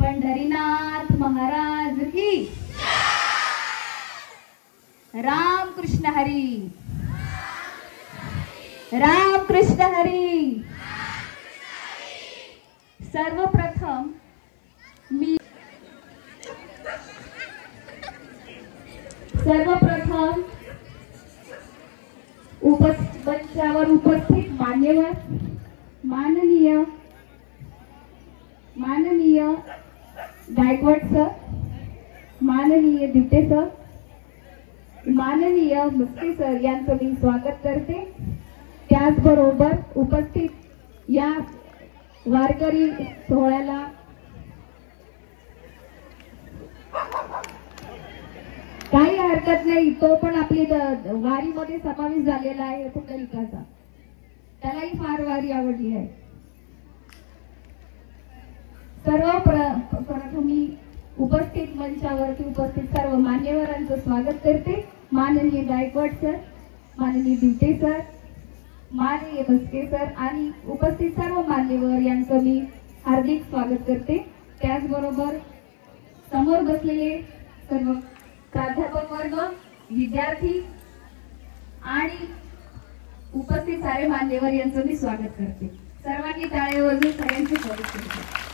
पंढरीनाथ महाराज की राम कृष्ण हरी, राम कृष्ण हरी। सर्वप्रथम मंचावर उपस्थित मान्यवर, माननीय गायकवाड सर, माननीय दिवटे सर, माननीय मुस्के सर यांचं मी स्वागत करते। त्याचबरोबर उपस्थित या वारकरी सोहळ्याला काही हरकत नाही, तो पण आपली वारीमध्ये समावेश झालेला आहे पुंडलिकाचा, त्यालाही फार वारी आवडली आहे। सर्वप्रथम मी उपस्थित मंचावरती उपस्थित सर्व मान्यवरांचं स्वागत करते। माननीय गायकवाड सर, माननीय दिवटे सर, माननीय मुस्के सर आणि उपस्थित सर्व मान्यवर यांचं मी हार्दिक स्वागत करते। त्याचबरोबर समोर बसलेले सर्व प्राध्यापक वर्ग, विद्यार्थी आणि उपस्थित सारे मान्यवर यांचं मी स्वागत करते। सर्वांनी टाळ्या वाजवून सगळ्यांचे स्वागत करते।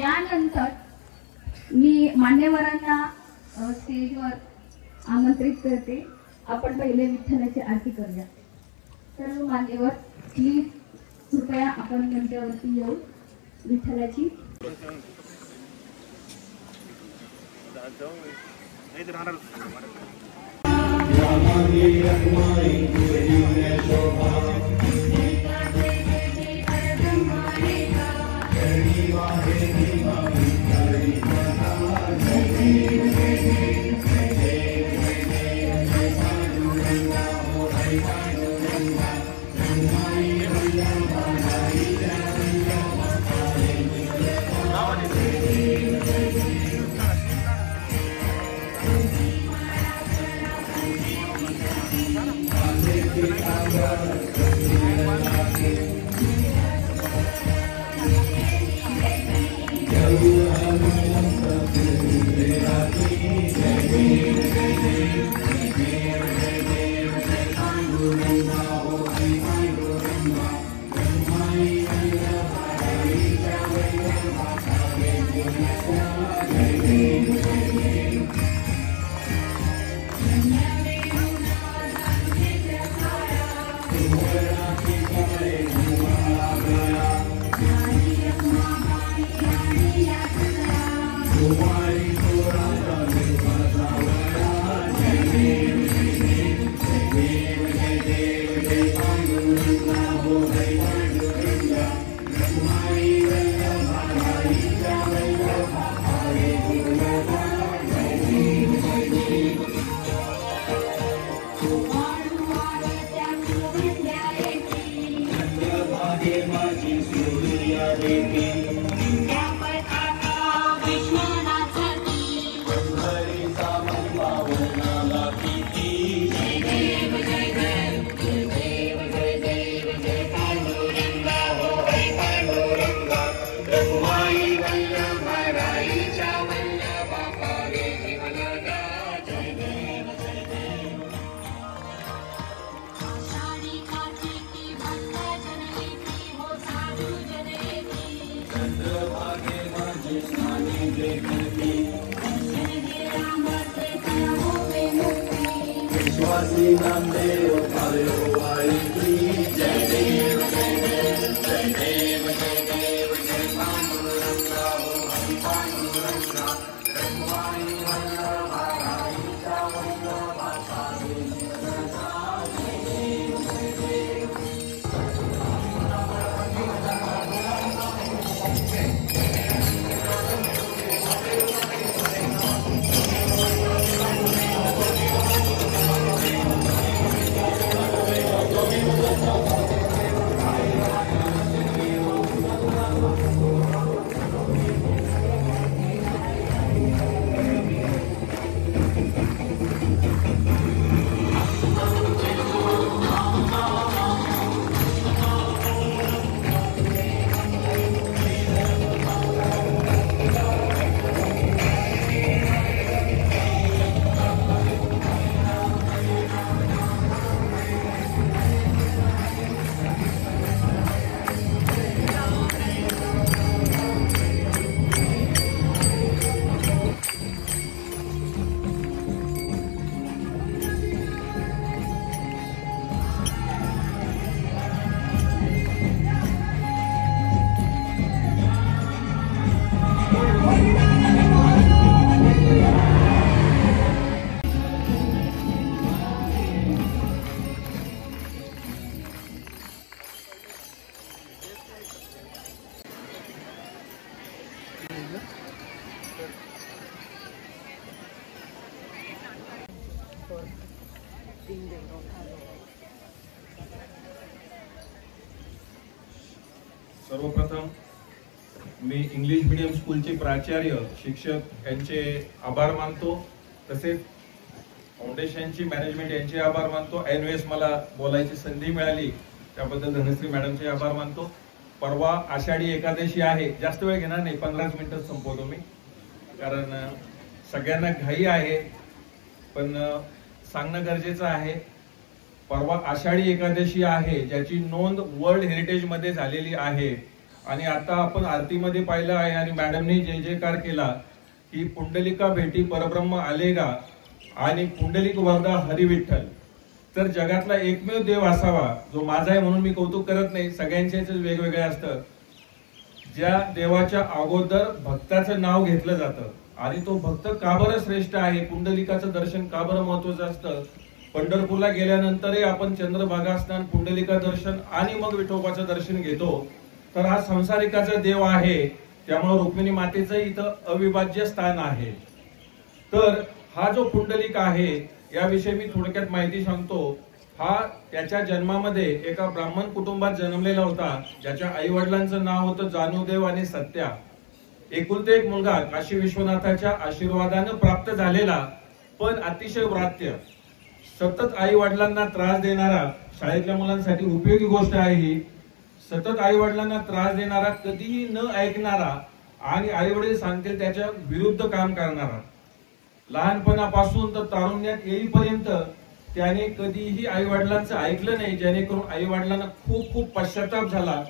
यानंतर मी मान्यवरांना स्टेजवर आमंत्रित करते। आपण पहिले विठ्ठलाची आरती करूया। सर्व मान्यवर प्लीज कृपया आपण मंचावरती येऊ विठ्ठलाची सर्वप्रथम मी इंग्लिश मीडियम स्कूलचे प्राचार्य शिक्षक यांचे आभार मानतो, तसेच फाउंडेशनची मॅनेजमेंट यांचे आभार मानतो। ऐनवेळेस मला बोलायची संधी मिळाली त्याबद्दल धनश्री मॅडमचे आभार मानतो। परवा आषाढी एकादशी आहे, जास्त वेळ घेणार नाही, 15 मिनिटात संपवतो मी, कारण सगळ्यांना घाई आहे, पण सांगणं गरजेचं आहे। परवा आषाढी एकादशी आहे, ज्याची नोंद वर्ल्ड हेरिटेज मध्ये झालेली आहे। आणि आता आपण आरतीमध्ये पाहिलं आहे आणि मॅडमनी जय जयकार केला की पुंडलिका भेटी परब्रह्म आलेगा आणि पुंडलिक वरदा हरी विठ्ठल। तर जगातला एकमेव देव असावा जो माझा आहे म्हणून मी कौतुक करत नाही, सगळ्यांचेच वेगवेगळे असतं, ज्या देवाच्या अगोदर भक्ताचं नाव घेतलं जातं आणि तो भक्त का बरं श्रेष्ठ आहे, पुंडलिकाचं दर्शन का बरं महत्वाचं असतं। पंढरपूरला गेल्यानंतरही आपण चंद्रभागा स्नान, पुंडलिका दर्शन आणि मग विठोबाचं दर्शन घेतो। तर हा संसारिकाचा देव आहे, त्यामुळे रुक्मिणी मातेचं इथं अविभाज्य स्थान आहे। तर हा जो पुंडलिक आहे याविषयी मी थोडक्यात माहिती सांगतो। हा त्याच्या जन्मामध्ये एका ब्राह्मण कुटुंबात जन्मलेला होता, ज्याच्या आई वडिलांचं नाव होतं जानुदेव आणि सत्या। एकुलते एक मुलगा काशी विश्वनाथाच्या आशीर्वादाने प्राप्त झालेला, पण अतिशय व्रात्य, सतत आई वडिलांना त्रास देणारा, शाळेतल्या मुलांसाठी उपयोगी गोष्ट आहे ही, सतत आई वडिलांना त्रास देणारा, कधीही न ऐकणारा आणि आई वडील सांगतील त्याच्या विरुद्ध काम करणारा। लहानपणापासून तर तारुण्यात येईपर्यंत त्याने कधीही आई वडिलांचं ऐकलं नाही, जेणेकरून आई वडिलांना खूप खूप पश्चाताप झाला।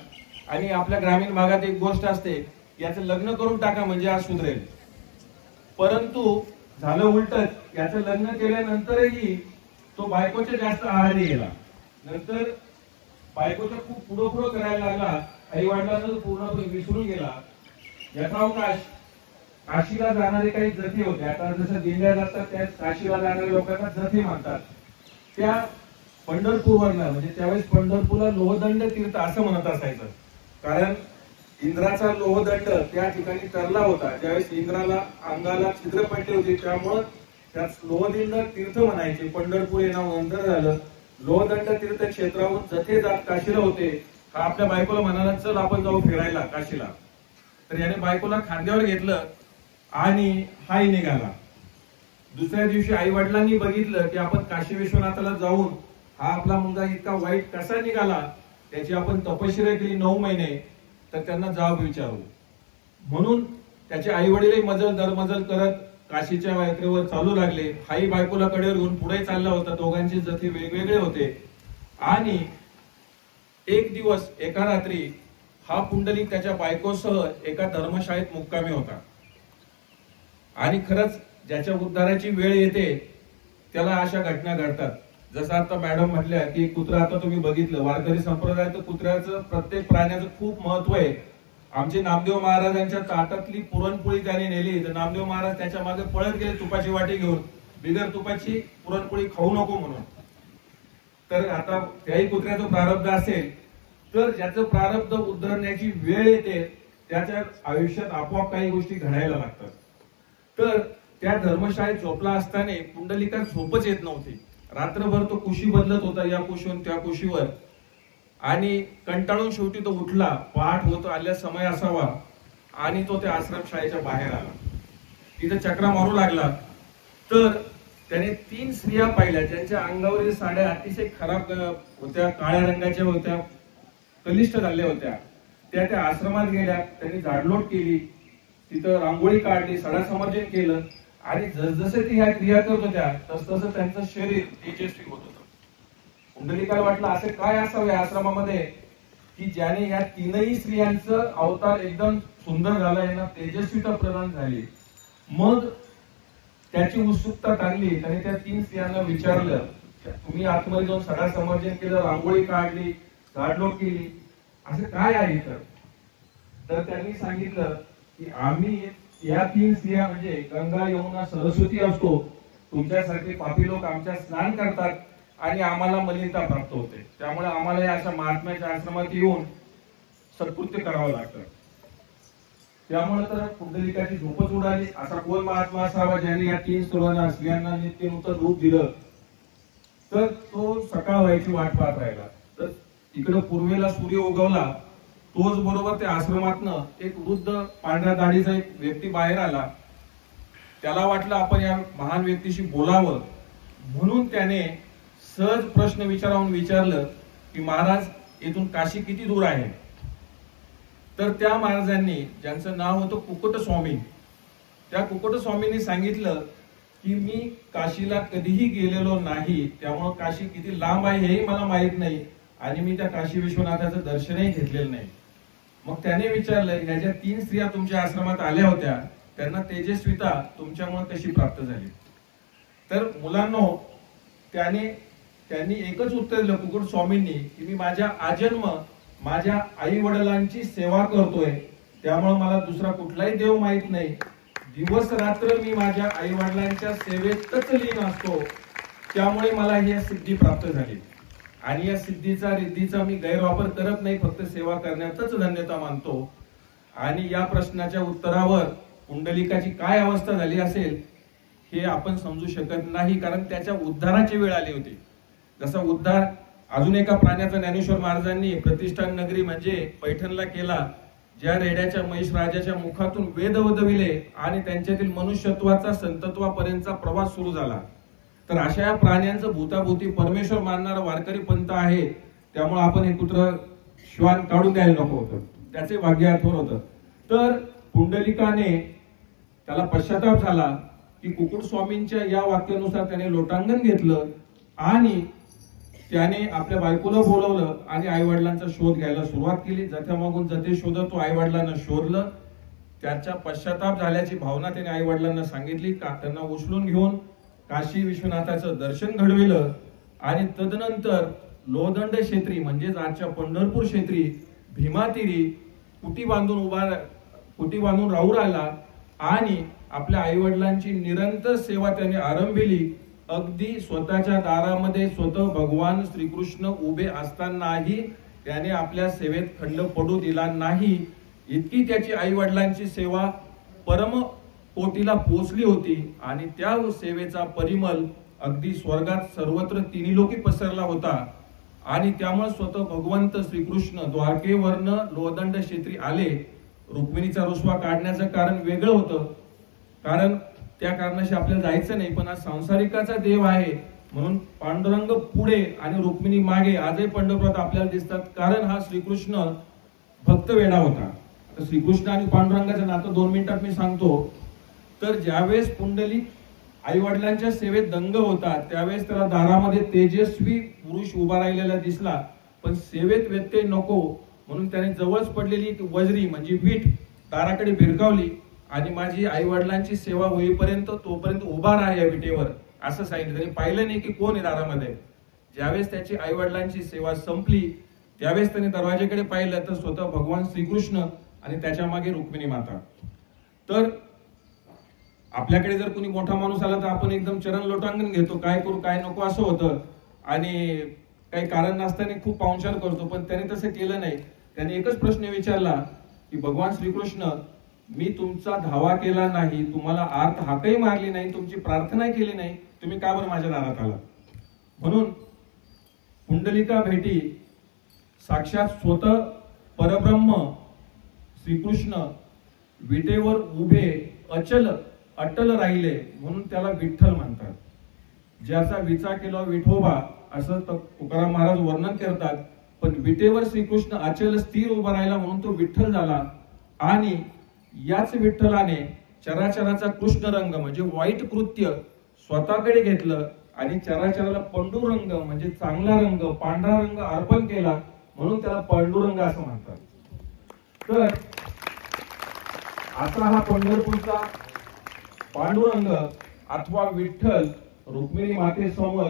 आणि आपल्या ग्रामीण भागात एक गोष्ट असते, याचं लग्न करून टाका म्हणजे आज सुधरेल, परंतु झालं उलटच, याचं लग्न केल्यानंतरही तो बायकोच्या जास्त आहारी गेला। नंतर बायकोच्या खूप पुढं करायला लागला, आई वडिलांना पूर्णपणे विसरून गेला। याचा अवकाश काशीला जाणारे काही जथी होते, आता जसं दिंड्या जातात त्या काशीला जाणाऱ्या लोकांना जथी म्हणतात। त्या पंढरपूरवरला म्हणजे त्यावेळेस पंढरपूरला लोहदंड तीर्थ असं म्हणत असायचं, कारण इंद्राचा लोहदंड त्या ठिकाणी तरला होता। ज्यावेळेस इंद्राला अंगाला छिद्र पडले होते, त्यामुळे त्यात लोहदंड तीर्थ म्हणायचे। पंढरपूर हे नाव नंतर झालं। लोहदंड तीर्थ क्षेत्रावरून जथे जात काशीला होते। हा आपल्या बायकोला म्हणाला, चल आपण जाऊ फिरायला काशीला। तर याने बायकोला खांद्यावर घेतलं आणि हाही निघाला। दुसऱ्या दिवशी आई वडिलांनी बघितलं की आपण काशी विश्वनाथाला जाऊन हा आपला मुलगा इतका वाईट कसा निघाला, त्याची आपण तपश्चर्या केली 9 महिने, तर त्यांना जाब विचारू। म्हणून त्याचे आई वडीलही मजल दरमजल करत काशीच्या यात्रेवर चालू लागले। हाही बायकोला कडेवर घेऊन पुढे चालला होता, दोघांचे जथे वेगवेगळे होते। आणि एक दिवस एका रात्री हा पुंडलिक त्याच्या बायकोसह एका धर्मशाळेत मुक्कामी होता। आणि खरंच ज्याच्या उद्धाराची वेळ येते त्याला अशा घटना घडतात। जसं आता मॅडम म्हटल्या की कुत्रा, आता तुम्ही बघितलं वारकरी संप्रदायात कुत्र्याचं प्रत्येक प्राण्याचं खूप महत्व आहे। आमचे नामदेव महाराजांच्या ताटातली पुरणपोळी त्याने नेली तर नामदेव महाराज त्याच्या मागे पळत गेले तुपाची वाटी घेऊन, बिगर तुपाची पुरणपोळी खाऊ नको म्हणून। तर आता त्याही कुत्र्याचं प्रारब्ध असेल, तर ज्याचं प्रारब्ध उद्धरण्याची वेळ येते त्याच्या आयुष्यात आपोआप काही गोष्टी घडायला लागतात। तर त्या धर्मशाळेत झोपला असताना पुंडलिका झोपच येत नव्हती। रात्रभर तो कुशी बदलत होता, या कुशीवरून त्या कुशीवर, आणि कंटाळून शेवटी तो उठला। पहाट होत आल्या समय असावा आणि तो त्या आश्रमशाळेच्या बाहेर आला, तिथे चक्रा मारू लागला। तर त्याने 3 स्त्रिया पाहिल्या, ज्यांच्या अंगावरील साड्या अतिशय खराब होत्या, काळ्या रंगाच्या होत्या, कलिष्ठ झाल्या होत्या। त्या आश्रमात गेल्या, त्यांनी झाडलोट केली, तिथं रांगोळी काढली, सडा समर्जन केलं, आणि जसजसे ती ह्या क्रिया करत होत्या तसतसं त्यांचं शरीर तेजस्वी होत होतं। पुंडलिकाला वाटलं असं काय असावं आश्रमामध्ये की ज्याने या 3ही स्त्रियांचं अवतार एकदम सुंदर झाला, यांना तेजस्वीता प्रदान झाली। मग त्याची उत्सुकता टाळली, त्याने त्या 3 स्त्रियांना विचारलं, तुम्ही आतमध्ये जाऊन सडा समर्जन केलं, रांगोळी काढली, झाडलोट केली, असं काय आहे तर त्यांनी सांगितलं की आम्ही या 3 स्त्रिया म्हणजे गंगा, यमुना, सरस्वती असतो, तुमच्यासारखे पापी लोक आमच्या स्नान करतात आणि आम्हाला मलिनता प्राप्त होते, त्यामुळे आम्हाला या अशा महात्म्याच्या आश्रमात येऊन सत्कृत्य करावं लागतं। त्यामुळे तर पुंडलिकाची झोपच उडाली। असा कोण महात्मा असावा ज्याने या 3 स्त्रियांना नित्य नूतन रूप दिलं। तर तो सकाळ व्हायची वाट पाहत राहिला. तर इकडे पूर्वेला सूर्य उगवला, तोच बरोबर त्या आश्रमातनं एक वृद्ध पांढऱ्या दाढीचा एक व्यक्ती बाहेर आला. त्याला वाटलं आपण या महान व्यक्तीशी बोलावं, म्हणून त्याने सहज प्रश्न विचारलं की महाराज, इथून काशी किती दूर आहे? तर त्या महाराजांनी, ज्यांचं नाव होतं कुकुटस्वामी, त्या कुकुटस्वामींनी सांगितलं की मी काशीला कधीही गेलेलो नाही, त्यामुळे काशी किती लांब आहे हेही मला माहित नाही आणि मी त्या काशी विश्वनाथाचं दर्शनही घेतलेलं नाही. मग त्याने विचारलं, ह्या ज्या 3 स्त्रिया तुमच्या आश्रमात आल्या होत्या त्यांना तेजस्विता तुमच्यामुळे कशी प्राप्त झाली? तर मुलांनो, त्यांनी एकच उत्तर दिलं कुकुटस्वामींनी की मी माझ्या आजन्म माझ्या आई वडिलांची सेवा करतोय, त्यामुळे मला दुसरा कुठलाही देव माहित नाही. दिवस रात्र मी माझ्या आई वडिलांच्या सेवेतच लीन असतो, त्यामुळे मला ही सिद्धी प्राप्त झाली आणि या सिद्धीचा रिद्धीचा मी गैरवापर करत नाही, फक्त सेवा करण्यातच धन्यता मानतो. आणि या प्रश्नाच्या उत्तरावर पुंडलिकाची काय अवस्था झाली असेल हे आपण समजू शकत नाही, कारण त्याच्या उद्धाराची वेळ आली होती. जसा उद्धार अजून एका प्राण्याचा ज्ञानेश्वर महाराजांनी प्रतिष्ठान नगरी म्हणजे पैठणला केला, ज्या रेड्याच्या महिष राजाच्या मुखातून वेद वदविले आणि त्यांच्यातील मनुष्यत्वाचा संतत्वापर्यंतचा प्रवास सुरू झाला. तर अशा या प्राण्यांचं भूताभूती परमेश्वर मानणारा वारकरी पंथ आहे, त्यामुळे आपण हे कुत्र श्वान काढून द्यायला नको होतं, त्याचे भाग्य आठवण होतं. तर पुंडलिकाने त्याला पश्चाताप झाला की कुकुटस्वामींच्या या वाक्यानुसार त्याने लोटांगण घेतलं आणि त्याने आपल्या बायकोला बोलवलं आणि आई वडिलांचा शोध घ्यायला सुरुवात केली. जथ्यामागून जथे शोधत तो आई वडिलांना शोधलं. त्याच्या पश्चाताप झाल्याची भावना त्याने आई वडिलांना सांगितली. त्यांना उचलून घेऊन काशी विश्वनाथाचं दर्शन घडविलं आणि तदनंतर लोहदंड क्षेत्री म्हणजेच आजच्या पंढरपूर क्षेत्री भीमातीरी कुटी बांधून राहू राहिला आणि आपल्या आई वडिलांची निरंतर सेवा त्याने आरंभिली. अगदी स्वतःच्या दारामध्ये स्वतः भगवान श्रीकृष्ण उभे असतानाही त्याने आपल्या सेवेत खंड पडू दिला नाही. इतकी त्याची आई वडिलांची सेवा परम कोटीला पोचली होती आणि त्या सेवेचा परिमल अगदी स्वर्गात सर्वत्र तिन्ही लोकी पसरला होता. आणि त्यामुळे स्वतः भगवंत श्रीकृष्ण द्वारकेवरनं लोहदंड क्षेत्री आले. रुक्मिणीचा रुसवा काढण्याचं कारण वेगळं होतं, कारण त्या कारणाशी आपल्याला जायचं नाही, पण हा सांसारिकाचा देव आहे म्हणून पांडुरंग पुढे आणि रुक्मिणी मागे आजही पंढरपुरात आपल्याला दिसतात, कारण हा श्रीकृष्ण भक्त वेडा होता. तर श्रीकृष्ण आणि पांडुरंगाचं नातं 2 मिनिटात मी सांगतो. तर ज्यावेळेस पुंडलिक आई वडिलांच्या सेवेत दंग होता त्यावेळेस त्याला दारामध्ये तेजस्वी पुरुष उभा राहिलेला दिसला, पण सेवेत व्यत्यय नको म्हणून त्याने जवळच पडलेली वजरी म्हणजे वीट दाराकडे भिरकावली आणि माझी आई वडिलांची सेवा होईपर्यंत तोपर्यंत उभा राहा या विटेवर असं सांगितलं. त्यांनी पाहिलं नाही की कोण आहे दारामध्ये. ज्यावेळेस त्याची आई वडिलांची सेवा संपली त्यावेळेस त्याने दरवाजेकडे पाहिलं तर स्वतः भगवान श्रीकृष्ण आणि त्याच्या मागे रुक्मिणी माता. तर आपल्याकडे जर कोणी मोठा माणूस आला तर आपण एकदम चरण लोटांगण घेतो, काय करू काय नको असं होतं आणि काही कारण नसताना खूप पाहुणचार करतो, पण त्याने तसं केलं नाही. त्याने एकच प्रश्न विचारला की भगवान श्रीकृष्ण, मी तुमचा धावा केला नाही, तुम्हाला आर्त हाकही मारली नाही, तुमची प्रार्थना केली नाही, तुम्ही का बरं माझ्या दारात आला? म्हणून पुंडलिका भेटी साक्षात स्वतः परब्रह्म श्रीकृष्ण विटेवर उभे अटल राहिले म्हणून त्याला विठ्ठल म्हणतात. ज्याचा विचार केला विठोबा असं तुकाराम महाराज वर्णन करतात. पण विटेवर श्रीकृष्ण अचल स्थिर उभा राहिला म्हणून तो विठ्ठल झाला. आणि याच विठ्ठलाने चराचराचा कृष्ण रंग म्हणजे वाईट कृत्य स्वतःकडे घेतलं आणि चराचराला पांडुरंग म्हणजे चांगला रंग पांढरा रंग अर्पण केला म्हणून त्याला पांडुरंग असं म्हणतात. तर आता हा पंढरपूरचा पांडुरंग अथवा विठ्ठल रुक्मिणी मातेसमोर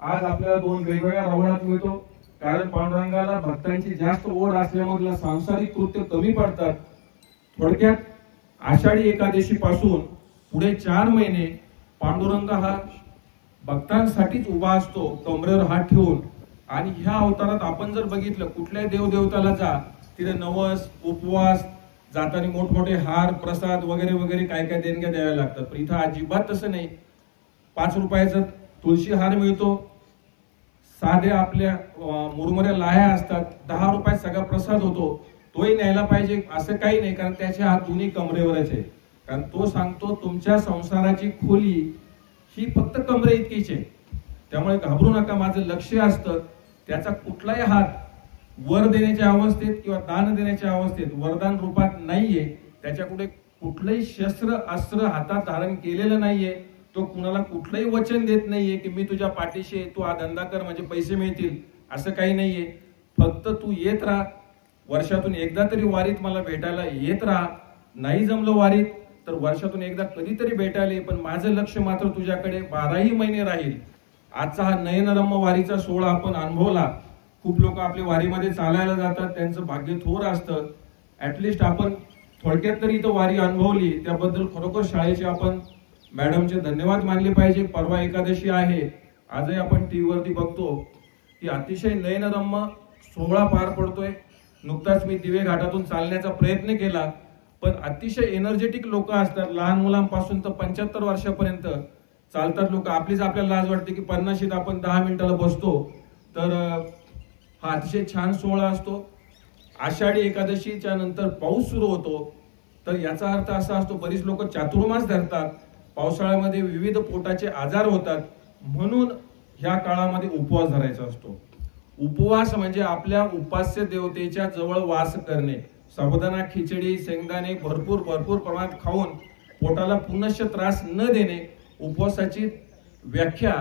आज आपल्याला 2 वेगवेगळ्या रवणात मिळतो. कारण पांडुरंगाला भक्तांची जास्त ओढ असल्यामुळे सांसारिक कृत्य कमी पडतात. थोडक्यात आषाढी एकादशी पासून पुढे 4 महिने पांडुरंग हा भक्तांसाठीच उभा असतो कमरेवर हात ठेवून. आणि ह्या अवतारात आपण जर बघितलं कुठल्याही देवदेवताला जा तिथे नवस उपवास जाताना मोठमोठे हार प्रसाद वगैरे वगैरे काय काय देणग्या द्याव्या लागतात. पण इथं अजिबात तसं नाही. 5 रुपयाचा तुळशी हार मिळतो, साधे आपल्या मुरमुऱ्या लाह्या असतात, 10 रुपयात सगळा प्रसाद होतो, तोही न्यायला पाहिजे असं काही नाही, कारण त्याचे हात दोन्ही कमरेवरच आहे. कारण तो सांगतो तुमच्या संसाराची खोली ही फक्त कमरे इतकीच आहे. त्यामुळे घाबरू नका, माझं लक्ष असतं. त्याचा कुठलाही हात वर देण्याच्या अवस्थेत किंवा दान देण्याच्या अवस्थेत वरदान रूपात नाहीये. त्याच्याकडे कुठलंही शस्त्र अस्त्र हातात धारण केलेलं नाहीये. तो कुणाला कुठलंही वचन देत नाहीये की मी तुझ्या पाठीशी आहे, तू हा धंदा कर म्हणजे पैसे मिळतील, असं काही नाहीये. फक्त तू येत राहा, वर्षातून एकदा तरी वारीत मला भेटायला येत राहा. नाही जमलं वारीत तर वर्षातून एकदा कधीतरी भेटायला ये, पण माझं लक्ष मात्र तुझ्याकडे 12ही महिने राहील. आजचा हा नयनरम्य वारीचा सोहळा आपण अनुभवला. खूप लोक आपल्या वारीमध्ये चालायला जातात, त्यांचं भाग्य थोर असतं. ऍटलिस्ट आपण थोडक्यात तरी इथं वारी अनुभवली, त्याबद्दल खरोखर शाळेचे आपण मॅडमचे धन्यवाद मानले पाहिजे. परवा एकादशी आहे, आजही आपण टीव्ही वरती बघतो की अतिशय नयनरम्य सोहळा पार पडतोय. नुकताच मी दिवे घाटातून चालण्याचा प्रयत्न केला, पण अतिशय एनर्जेटिक लोक असतात, लहान मुलांपासून तर 75 वर्षापर्यंत चालतात लोक. आपल्याला लाज वाटते की 50शीत आपण 10 मिनिटाला बसतो. तर हा अतिशय छान सोहळा असतो. आषाढी एकादशीच्या नंतर पाऊस सुरू होतो, तर याचा अर्थ असा असतो बरीच लोक चातुर्मास धरतात. पावसाळ्यामध्ये विविध पोटाचे आजार होतात, म्हणून ह्या काळामध्ये उपवास धरायचा असतो. उपवास म्हणजे आपल्या उपास्य देवतेच्या जवळ वास करणे. साबुदाणा खिचडी शेंगदाणे भरपूर प्रमाणात खाऊन पोटाला पुनश्च त्रास न देणे. उपवासाची व्याख्या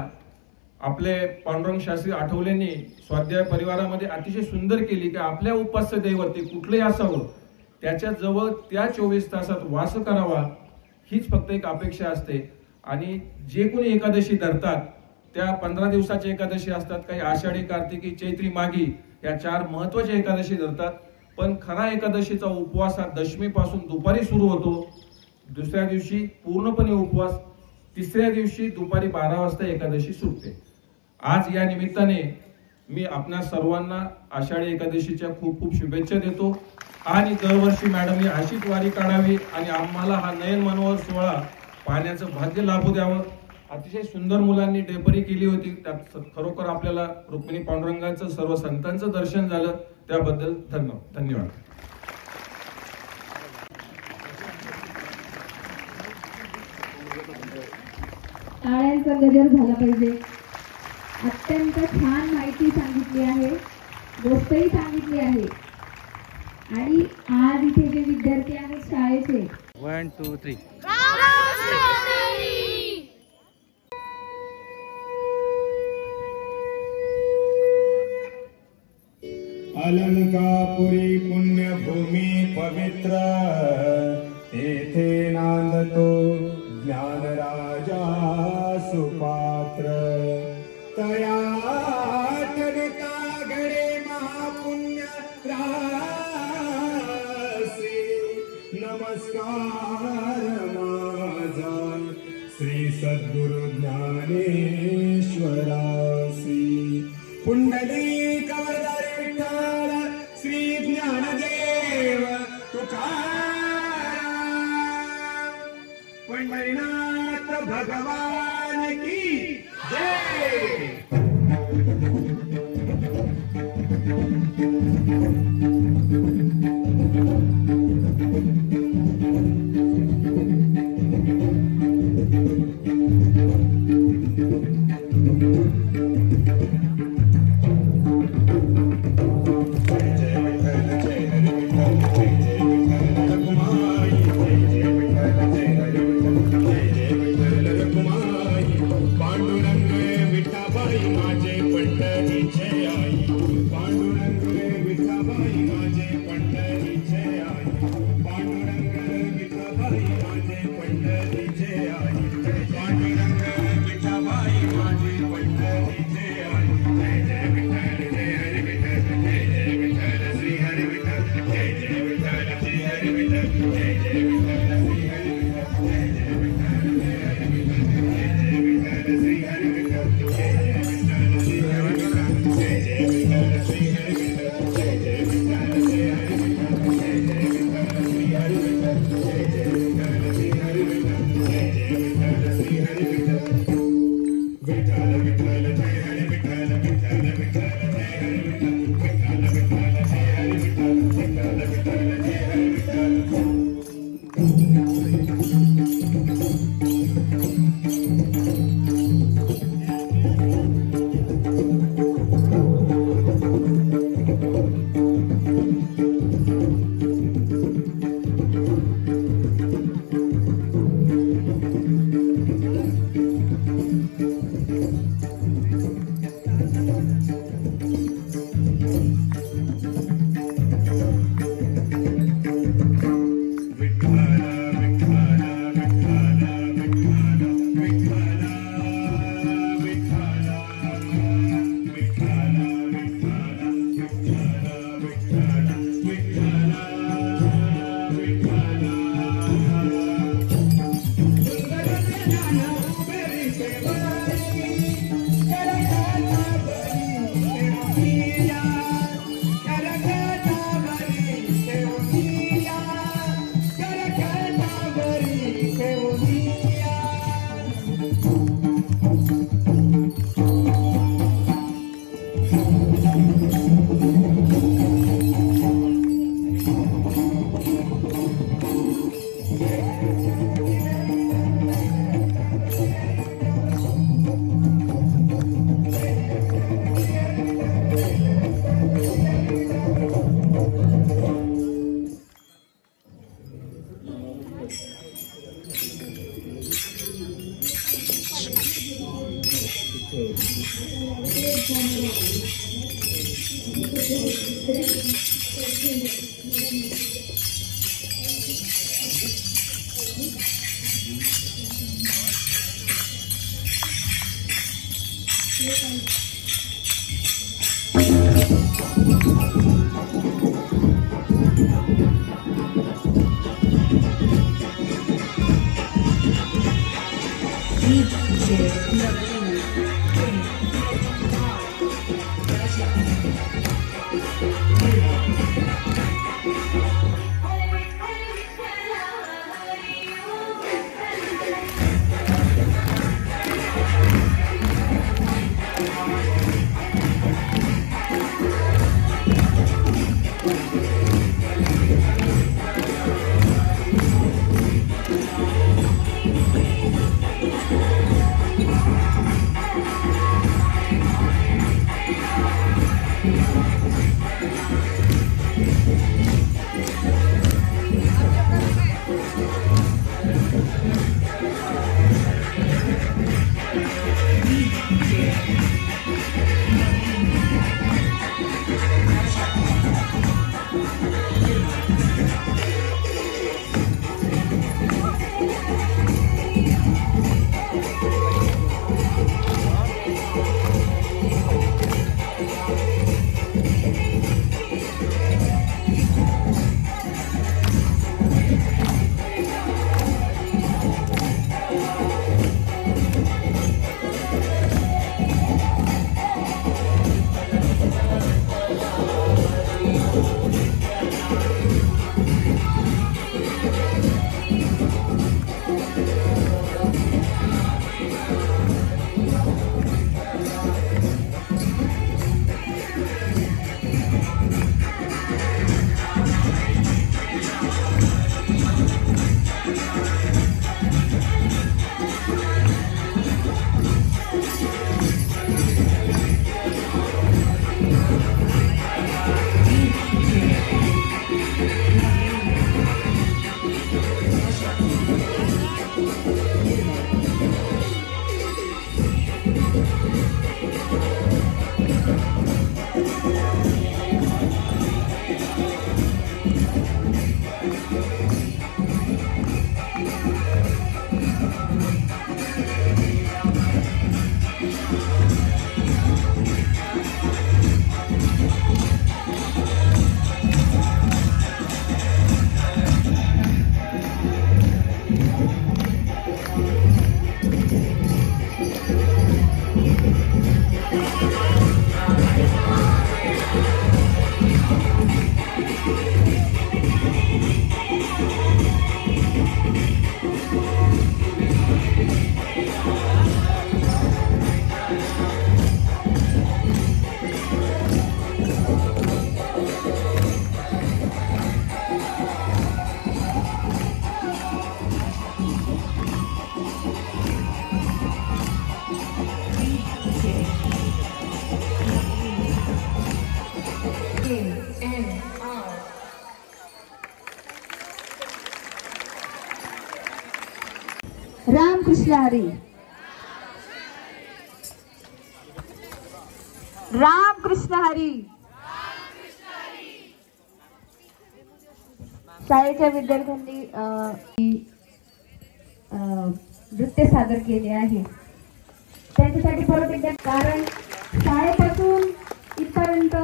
आपले पांडुरंग शास्त्री आठवलेंनी स्वाध्याय परिवारामध्ये अतिशय सुंदर केली की आपल्या उपास्य दैवते कुठलेही असावं, त्याच्या जवळ त्या 24 तासात वास करावा, हीच फक्त एक अपेक्षा असते. आणि जे कोणी एकादशी धरतात त्या 15 दिवसाच्या एकादशी असतात. काही आषाढी, कार्तिकी, चैत्री, माघी या 4 महत्वाच्या एकादशी धरतात. पण खरा एकादशीचा उपवास हा दशमीपासून दुपारी सुरू होतो, दुसऱ्या दिवशी पूर्णपणे उपवास, तिसऱ्या दिवशी दुपारी 12 वाजता एकादशी सुटते. आज या निमित्ताने मी आपल्या सर्वांना आषाढी एकादशीच्या खूप खूप शुभेच्छा देतो. आणि दरवर्षी मॅडमनी अशीच वारी काढावी आणि आम्हाला हा नयन मनोहर सोहळा पाहण्याचं भाग्य लाभू द्यावं. अतिशय सुंदर मुलांनी डेपरी केली होती, त्यात खरोखर आपल्याला रुक्मिणी पांडुरंगाचं सर्व संतांचं दर्शन झालं, त्याबद्दल धन्यवाद. टाळ्यांचा गजर झाला पाहिजे. अत्यंत छान माहिती सांगितली आहे, गोष्टही सांगितली आहे. आणि आज इथे जे विद्यार्थी आहेत शाळेचे 1 2 3 अलंकापुरी पुण्यभूमी पवित्र, तेथे नांदतो ज्ञानराजा सुपात्र. तया तडिता घडे महापुण्य रासी. नमस्कार माझा श्री सद्गुरु ज्ञानेश्वरासी. पुंडलिक वरदारी विठ्ठल श्री ज्ञानदेव तुकाराम. पंढरीनाथ भगवान की जय. विठ्ठल विठ्ठल जय हरी विठ्ठल विठ्ठल रामकृष्ण हरी. रामकृष्ण हरी. शाळेच्या विद्यार्थ्यांनी नृत्य सादर केले आहे. त्यांच्यासाठी परत एकदा, कारण शाळेपासून इथपर्यंत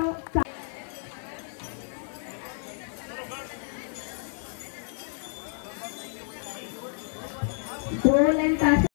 ढोल आणि ताशा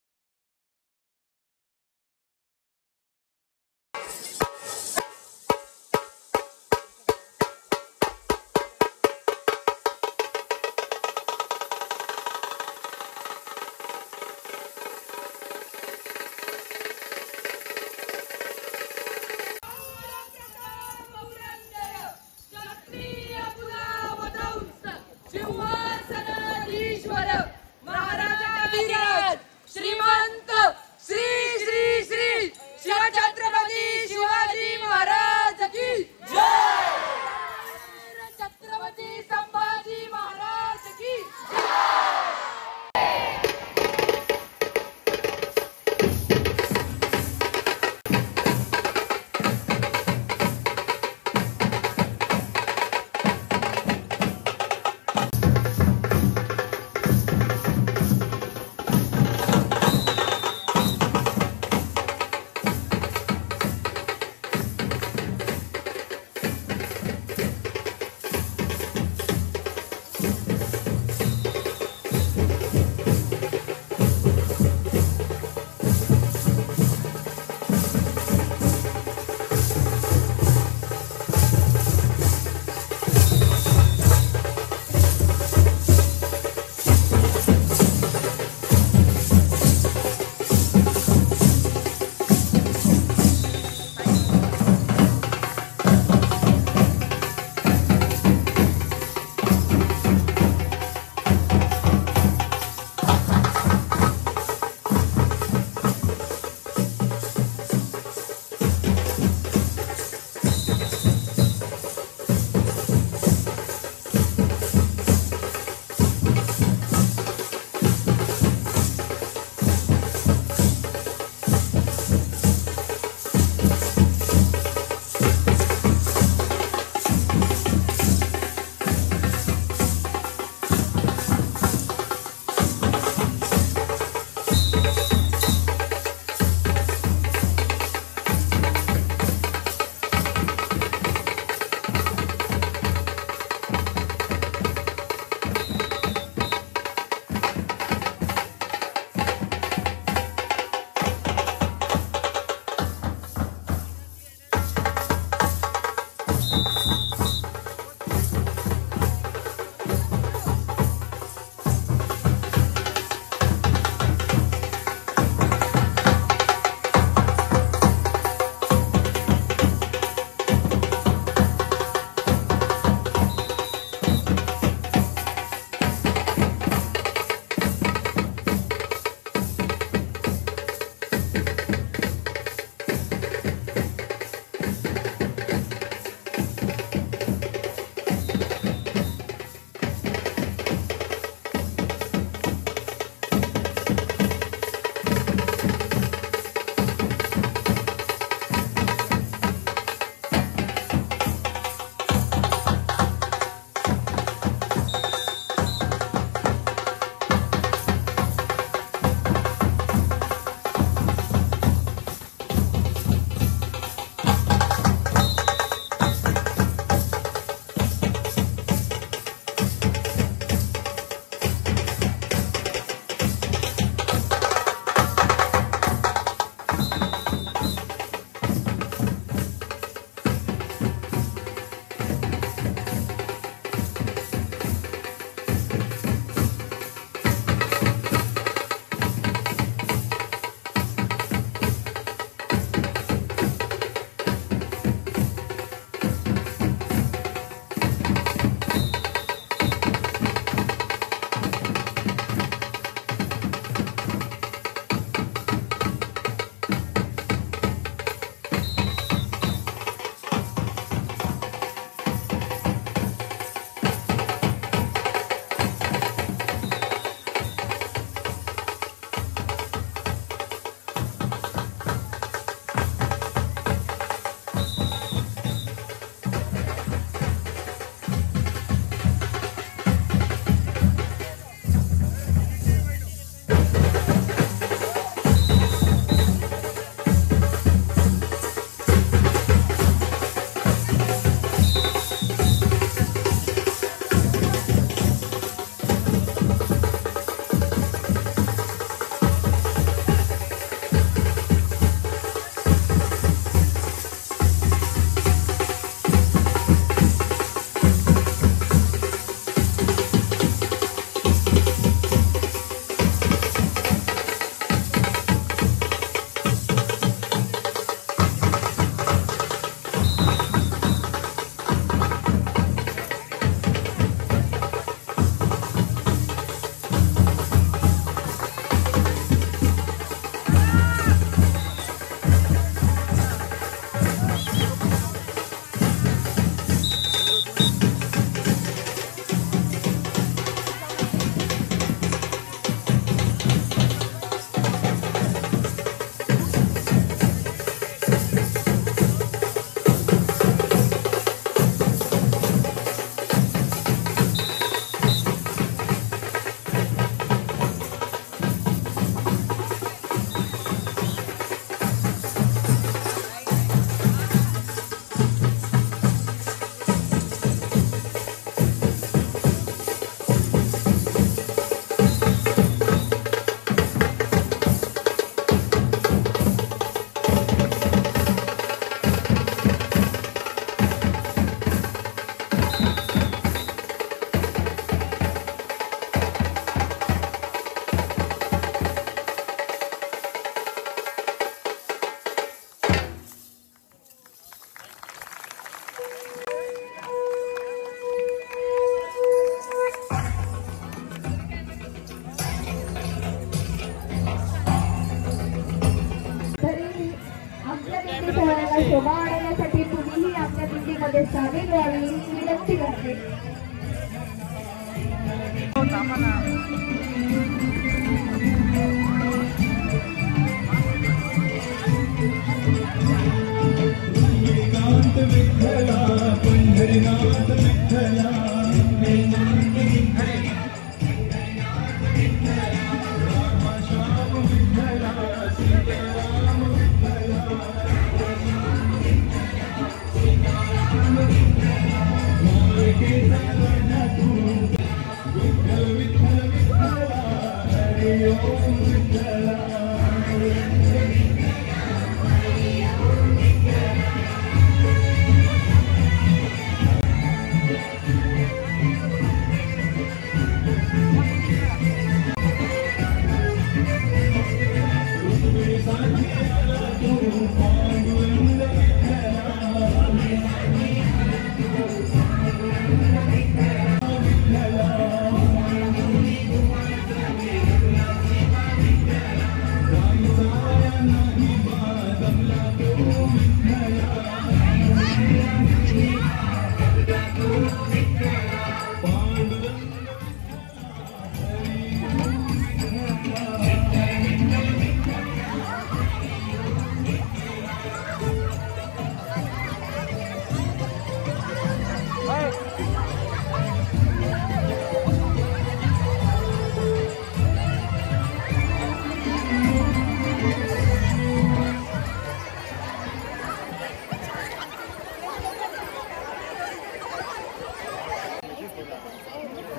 गणपती सोहळ्याला शोभा वाढवण्यासाठी तुम्हीही आपल्या दिंडीमध्ये सामील व्हावी ही विनंती करते.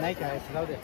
नाही काय राहू दे.